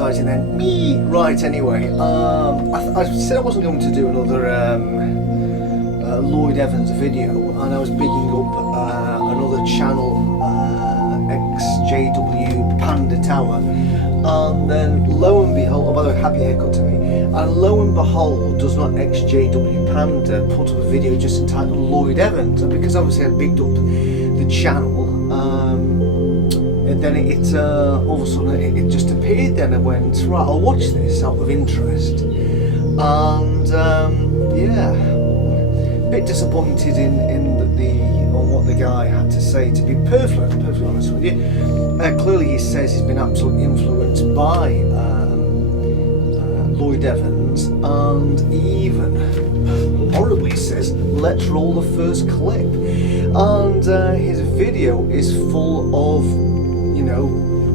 advertising then. Me! Right, anyway. I said I wasn't going to do another Lloyd Evans video, and I was bigging up another channel, XJW Panda Tower. And then lo and behold, oh by the way, happy haircut to me. And lo and behold, does not XJW Panda put up a video just entitled Lloyd Evans? And because obviously I bigged up the channel, and then it all of a sudden it just appeared. Then I went, right, I'll watch this out of interest. And yeah, a bit disappointed in on what the guy had to say, to be perfectly honest with you. Clearly he says he's been absolutely influenced by Lloyd Evans, and even horribly says, let's roll the first clip. And his video is full of, you know,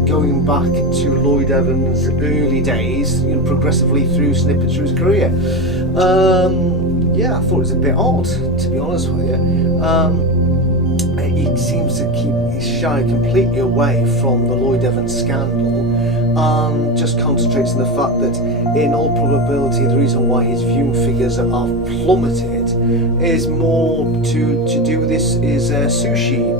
going back to Lloyd Evans' early days, you know, progressively through snippets through his career. Yeah, I thought it was a bit odd, to be honest with you. He seems to keep shy completely away from the Lloyd Evans scandal, and just concentrates on the fact that in all probability the reason why his viewing figures have plummeted is more to do with this is sushi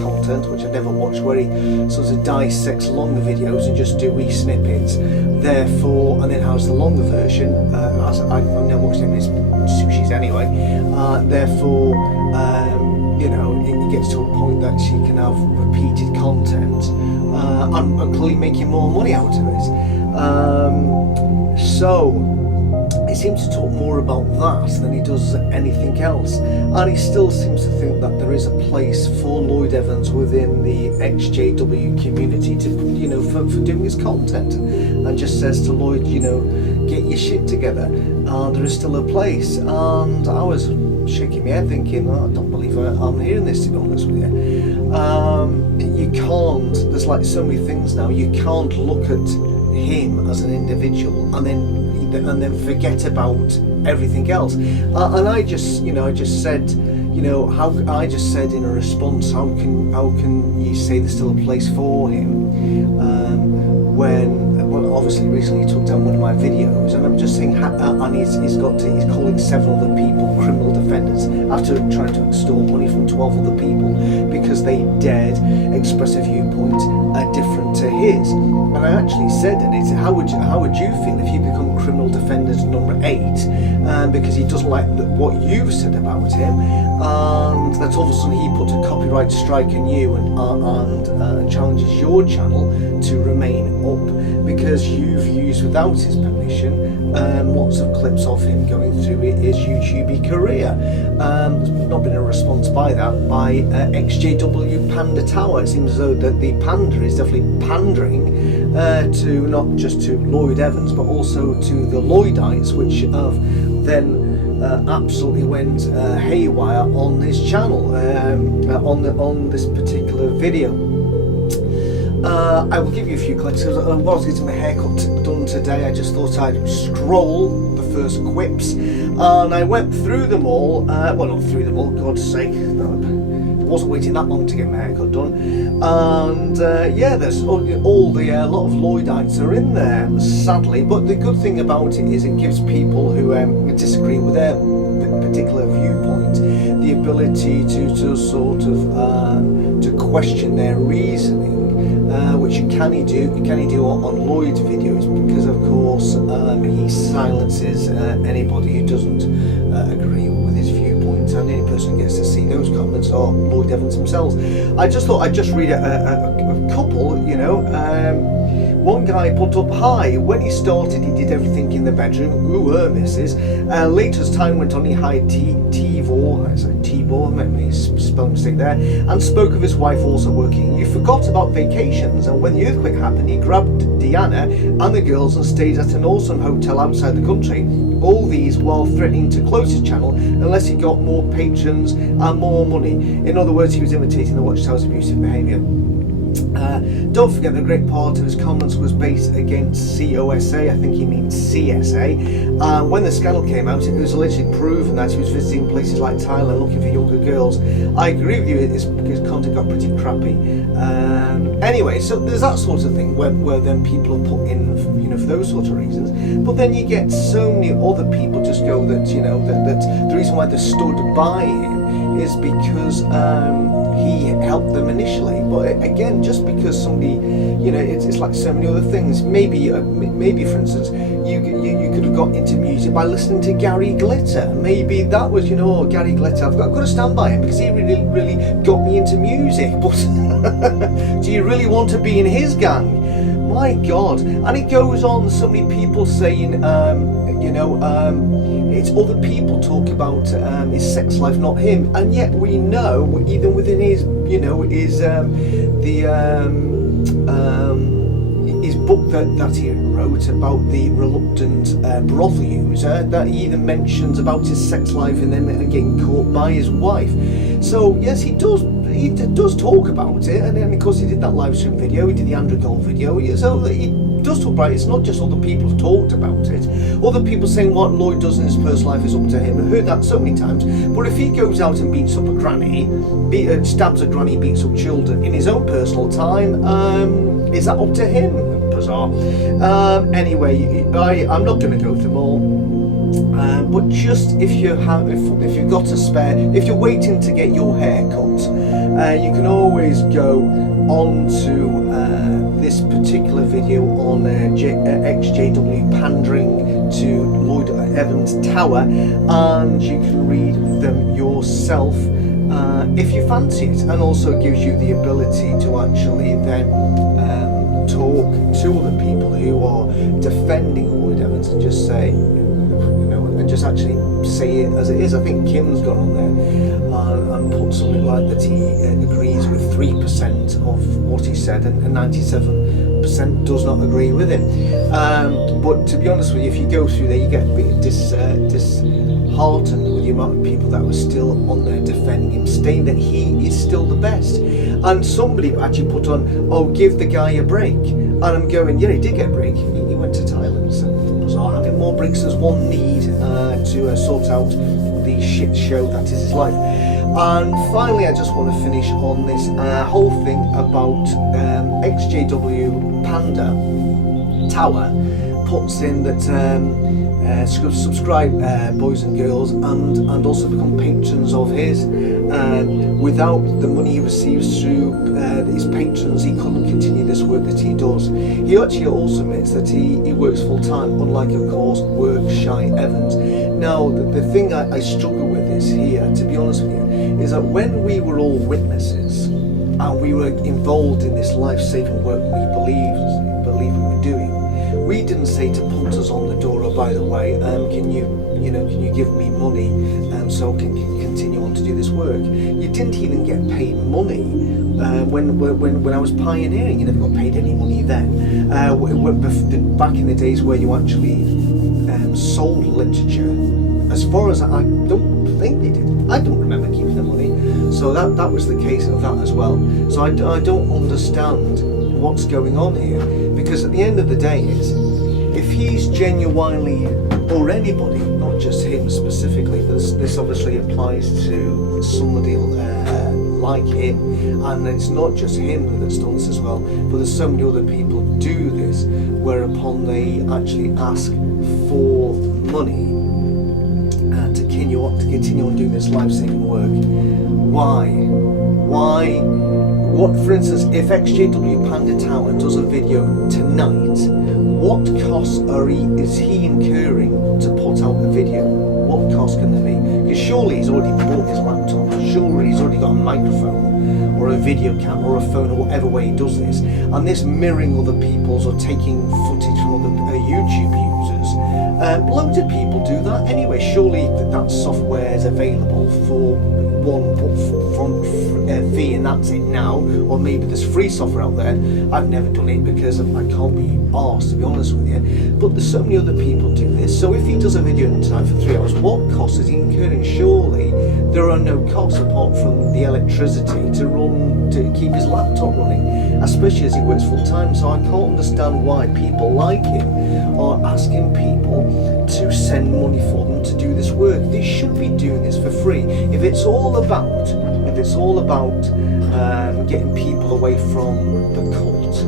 content, which I've never watched, where he sort of dissects longer videos and just do wee snippets. Therefore, and then has the longer version, as I've never watched any of his sushis anyway, therefore you know, it gets to a point that she can have repeated content and clearly making more money out of it. So he seems to talk more about that than he does anything else, and he still seems to think that there is a place for Lloyd Evans within the XJW community to, you know, for doing his content, and just says to Lloyd, you know, get your shit together. There is still a place, and I was shaking my head thinking, oh, I don't believe I'm hearing this, to be honest with you. You can't, there's like so many things now, you can't look at him as an individual and then forget about everything else. And I just, you know, I just said, you know, I just said in a response, how can you say there's still a place for him when, well, obviously recently he took down one of my videos, and I'm just saying, and he's calling several other people criminal defendants after trying to extort money from 12 other people because they dared express a viewpoint different to his. And I actually said in it, how would you feel if you become criminal defendant number 8 because he doesn't like what you've said about him, and that all of a sudden he puts a copyright strike on you and challenges your channel to remain up because you've used without his permission lots of clips of him going through his YouTube career. There's not been a response by XJW Panda Tower. It seems as though that the panda is definitely pandering to not just to Lloyd Evans but also to the Lloydites, which have then absolutely went haywire on his channel on this particular video. I will give you a few clips because while I was getting my haircut done today, I just thought I'd scroll the first quips, and I went through them all. Well, not through them all, God's sake. I wasn't waiting that long to get my haircut done. And yeah, there's a lot of Lloydites are in there, sadly. But the good thing about it is it gives people who disagree with their particular viewpoint the ability to sort of to question their reasoning. Which can he do on Lloyd's videos, because of course he silences anybody who doesn't agree with his viewpoint, and any person who gets to see those comments are Lloyd Evans themselves. I just thought I'd just read a couple, you know. One guy put up, hi, when he started he did everything in the bedroom, ooh, missus. Later as time went on he hired Tibor, I made me spelling mistake there, and spoke of his wife also working. You forgot about vacations, and when the earthquake happened he grabbed Diana and the girls and stayed at an awesome hotel outside the country. All these while threatening to close his channel unless he got more patrons and more money. In other words, he was imitating the Watchtower's abusive behaviour. Don't forget the great part of his comments was based against COSA, I think he means CSA. When the scandal came out, it was allegedly proven that he was visiting places like Thailand looking for younger girls. I agree with you, his content got pretty crappy. Anyway, so there's that sort of thing where then people are put in, for those sort of reasons. But then you get so many other people just go that, that the reason why they stood by him is because he helped them initially. But again, just because somebody, it's like so many other things. Maybe for instance, you could have got into music by listening to Gary Glitter. Maybe that was, Gary Glitter, I've got to stand by him because he really got me into music. But do you really want to be in his gang? My God. And it goes on, so many people saying, it's other people talk about his sex life, not him, and yet we know, even within his, his book that he wrote about the reluctant brothel user, that he even mentions about his sex life and then getting caught by his wife. So yes, he does talk about it, and then of course he did that live stream video, he did the Andrew Gold video, so he does talk about it. It's not just other people have talked about it. Other people saying what Lloyd does in his personal life is up to him. I've heard that so many times. But if he goes out and beats up a granny, stabs a granny, beats up children in his own personal time, is that up to him? Bizarre. Anyway, I'm not going to go through them all. But just if you've got a spare, if you're waiting to get your hair cut, you can always go on to this particular video on XJW pandering to Lloyd Evans Tower, and you can read them yourself if you fancy it, and also gives you the ability to actually then talk to other people who are defending Lloyd Evans and just say, and just actually say it as it is. I think Kim's gone on there and put something like that he agrees with 3% of what he said, and 97% does not agree with him. But to be honest with you, if you go through there, you get a bit disheartened with the amount of people that were still on there defending him, saying that he is still the best. And somebody actually put on, oh, give the guy a break. And I'm going, yeah, he did get a break. He went to Thailand. So how many more breaks does one need to sort out the shit show that is his life? And finally, I just want to finish on this whole thing about XJW Panda Tower puts in that subscribe, boys and girls, and also become patrons of his. Without the money he receives through his patrons, he couldn't continue this work that he does. He actually also admits that he works full time, unlike, of course, Work Shy Evans. Now, the thing I struggle with is here, to be honest with you, is that when we were all witnesses and we were involved in this life-saving work we believe we were doing, we didn't say to punters on the door, oh, by the way, can you give me money so I can continue on to do this work? You didn't even get paid money when I was pioneering. You never got paid any money then. Back in the days where you actually sold literature, as far as I don't think they did. I don't remember keeping the money. So that was the case of that as well. So I don't understand what's going on here, because at the end of the day if he's genuinely, or anybody, not just him specifically, this obviously applies to somebody like him, and it's not just him that's done this as well, but there's so many other people who do this, whereupon they actually ask for money to continue on doing this life-saving work. Why? What, for instance, if XJW Panda Tower does a video tonight, what costs is he incurring to put out the video? What cost can there be? Because surely he's already bought his laptop, surely he's already got a microphone or a video camera or a phone or whatever way he does this, and this mirroring other people's or taking footage from other YouTube users. Loads of people do that anyway. Surely that software is available for one from fee, and that's it now. Or maybe there's free software out there. I've never done it because I can't be arsed, to be honest with you. But there's so many other people do this. So if he does a video tonight for 3 hours, what cost is he incurring? Surely there are no costs apart from the electricity to keep his laptop running, especially as he works full time. So I can't understand why people like him are asking people to send money for them to do this work. They should be doing this for free. If it's all about getting people away from the cult,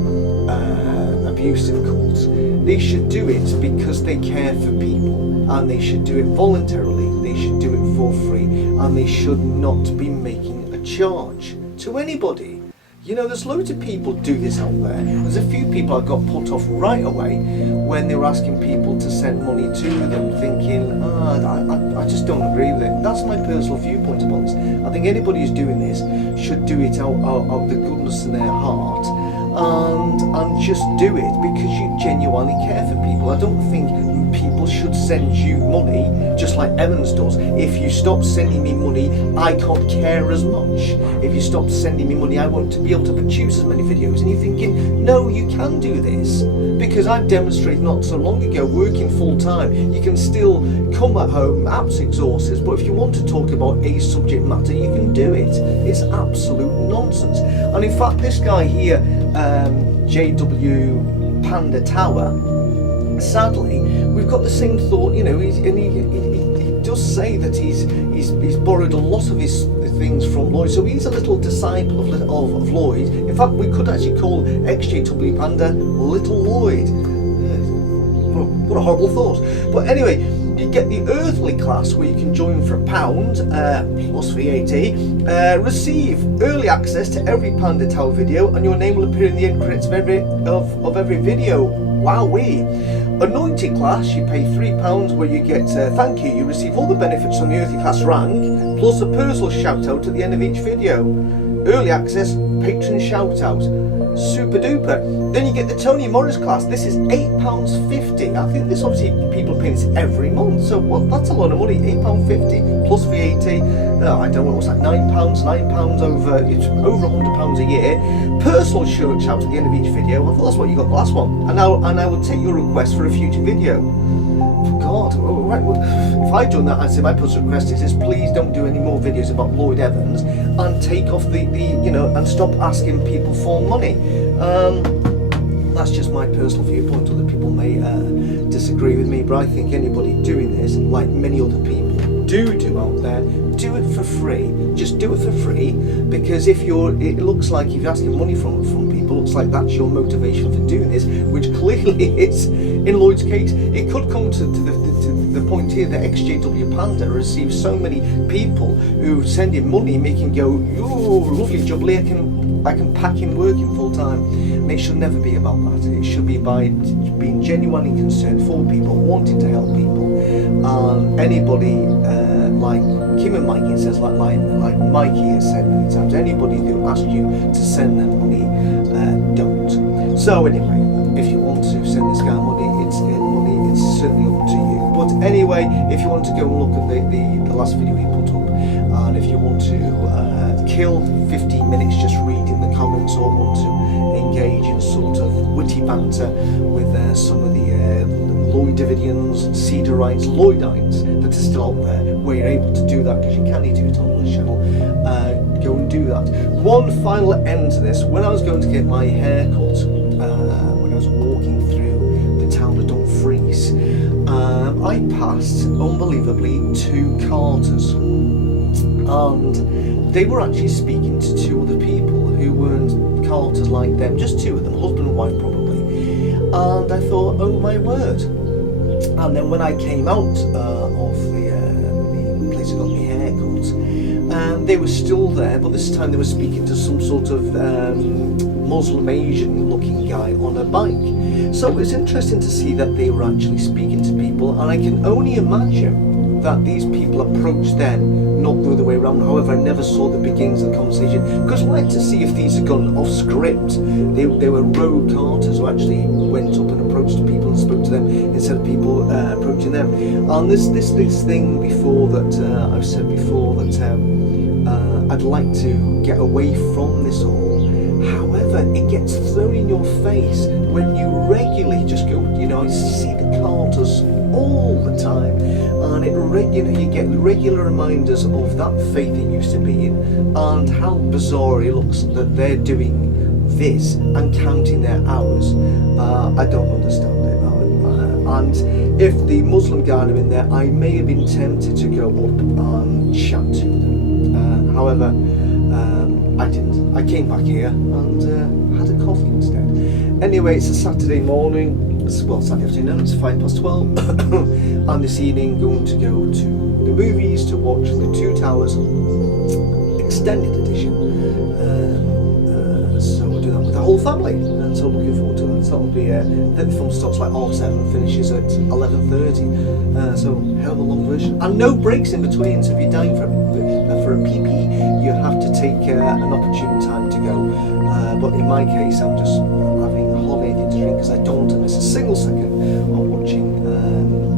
abusive cults, they should do it because they care for people, and they should do it voluntarily. They should do it for free, and they should not be making a charge to anybody. You know, there's loads of people do this out there. There's a few people I got put off right away when they were asking people to send money to them, thinking, I just don't agree with it. That's my personal viewpoint about this. I think anybody who's doing this should do it out of the goodness in their heart, and just do it because you genuinely care for people. I don't think people should send you money just like Evans does. If you stop sending me money, I can't care as much. If you stop sending me money, I won't be able to produce as many videos. And you're thinking, no, you can do this, because I've demonstrated not so long ago, working full time, you can still come at home absolutely exhausted, but if you want to talk about a subject matter, you can do it. It's absolute nonsense. And in fact, this guy here, JW Panda Tower, sadly, we've got the same thought. You know, he does say that he's borrowed a lot of his things from Lloyd, so he's a little disciple of Lloyd. In fact, we could actually call XJW Panda Little Lloyd. What a horrible thought. But anyway, you get the earthly class where you can join for £1 plus VAT, receive early access to every Panda Tower video, and your name will appear in the end credits of every video. Wowee. Anointed class, you pay £3 where you get thank you. You receive all the benefits from the earthly class rank, plus a personal shout out at the end of each video. Early access, patron shout out. Super duper. Then you get the Tony Morris class. This is £8.50. I think this obviously people pay this every month. So that's a lot of money. £8.50 plus VAT. I don't know what's that. £9 over. It's over £100 a year. Personal shout out at the end of each video. I thought that's what you got the last one. And I will take your request for a future video. God, right, if I'd done that, I'd say my personal request is please don't do any more videos about Lloyd Evans, and take off the and stop asking people for money. That's just my personal viewpoint. Other people may disagree with me, but I think anybody doing this, like many other people do out there, do it for free. Just do it for free, because it looks like if you're asking money from people, it looks like that's your motivation for doing this, which clearly is. In Lloyd's case, it could come to the point here that XJW Panda receives so many people who send him money, make him go, "Oh, lovely jubbly, I can pack in working full time." And it should never be about that. It should be by being genuinely concerned for people, wanting to help people. Anybody like Kim and Mikey says, like Mikey has said many times, anybody who asks you to send them money, don't. So anyway, if you want to send this guy money, it's certainly up to you. But anyway, if you want to go and look at the last video he put up, and if you want to kill 15 minutes just reading the comments, or want to engage in sort of witty banter with some of the Lloyd Davidians, Cedarites, Lloydites that are still out there, where you're able to do that because you can do it on the channel, go and do that. One final end to this: when I was going to get my hair cut, when I was walking through the town of Dumfries, I passed, unbelievably, 2 carters, and they were actually speaking to 2 other people who weren't carters like them, just 2 of them, husband and wife probably, and I thought, oh my word. And then when I came out of the place I got my hair cut, they were still there, but this time they were speaking to some sort of Muslim Asian looking guy on a bike. So it was interesting to see that they were actually speaking to people, and I can only imagine that these people approached them, not the other way around. However, I never saw the beginnings of the conversation, because I'd like to see if these had gone off script. They were rogue carters who actually went up and approached people and spoke to them instead of people approaching them. And this thing before that I've said before that I'd like to get away from this all. However, it gets thrown in your face when you regularly just go, I see the carters all the time, and you get regular reminders of that faith it used to be in, and how bizarre it looks that they're doing this and counting their hours. I don't understand it. And if the Muslim guard are in there, I may have been tempted to go up and chat to them. However, I didn't. I came back here and had a coffee instead. Anyway, it's a Saturday morning. Saturday afternoon. It's 12:05, and this evening going to go to the movies to watch The Two Towers extended edition. So we'll do that with the whole family, and so looking forward to that. So that'll be the film starts like 7:30, finishes at 11:30. So hell of a long version, and no breaks in between. So if you're dying for a pee-pee, you have to take an opportune time to go. But in my case, I'm just having a hot anything to drink because I don't want to miss a single second of watching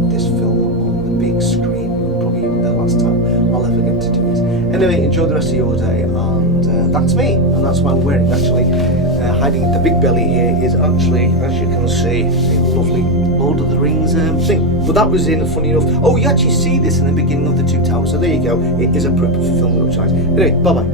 this film on the big screen. Probably the last time I'll ever get to do it. Anyway, enjoy the rest of your day, and that's me, and that's what I'm wearing actually. Hiding the big belly here is actually, as you can see, a lovely Lord of the Rings thing. But that was in, funny enough. Oh, you actually see this in the beginning of The Two Towers, so there you go. It is appropriate for film franchise. Anyway, bye bye.